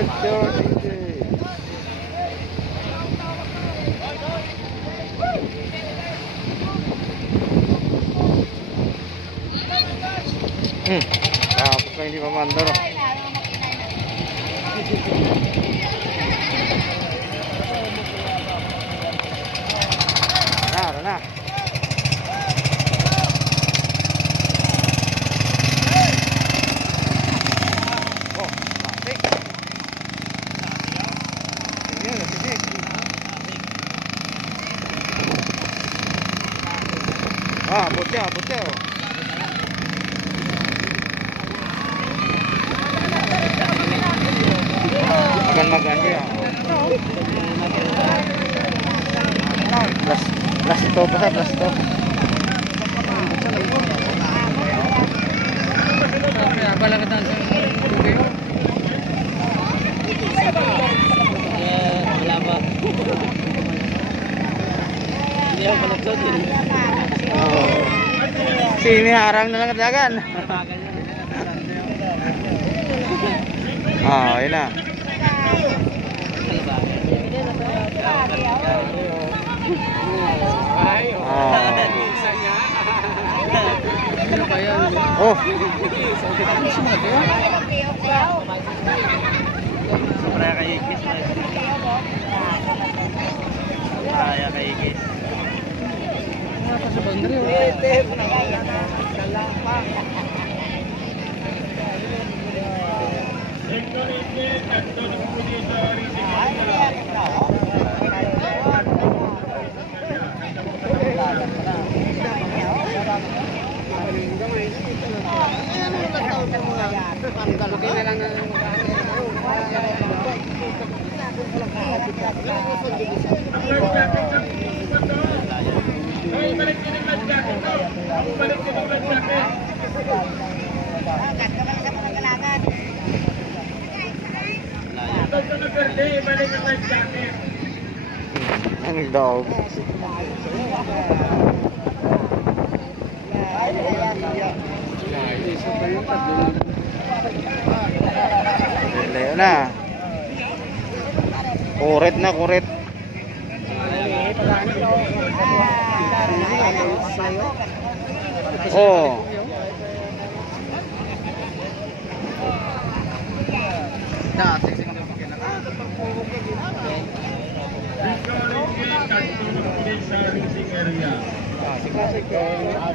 Archer DJ. Tapos na hindi mamanda, no? Tara na. Oh, matik. Butya, butya. Magan-magan dia. Plus to pa, plus to. Balagat na sa tubig. Wala ba? Hindi ako palagsod din. Sini harang na lang dagan. Yun na. Oh. Sobrang kayikis. Sobrang kayikis. Sa bandri. Ang dog. Layo na. Kuret na, kuret. Oh.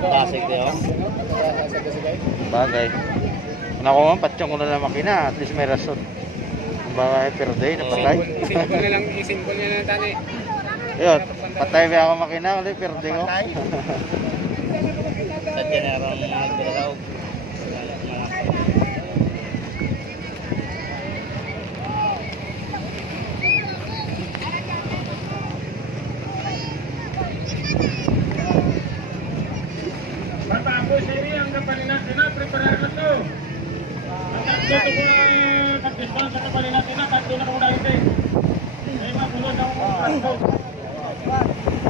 Tasik dia. Bagay. Nako man, patsyon ko na lang makina. At least may rason. Baka per day, napatay. Isin ko na lang tani. Yun, patay ba ako makina ulit per day ko? Sa general nagdalaw. Matapos ini ang kapalinan na preparar na to. Matapos ko pag-dispatch sa kapalinan na tatlo na ko dahil din. Ay mapulot ako ko.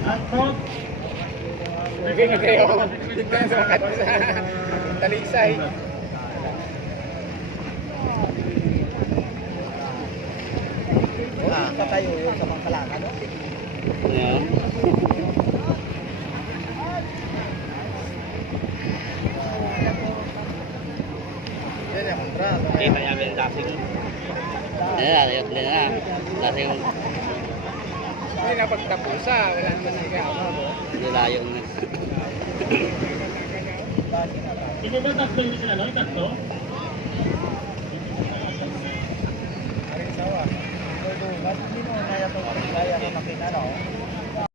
Atod. Bigay na kayo. Dito sa Talisay. Patayo yun sa Bangkalakan. Yeah. Kita niya yung dasing. Ayun na. Dasing. Hindi na pagtapusa. Wala naman sigaw. Nilayo na. Hindi ba tatlo yung sila, no? Tatlo? Arin sawa. Hindi mo na ito kaya na makita, no?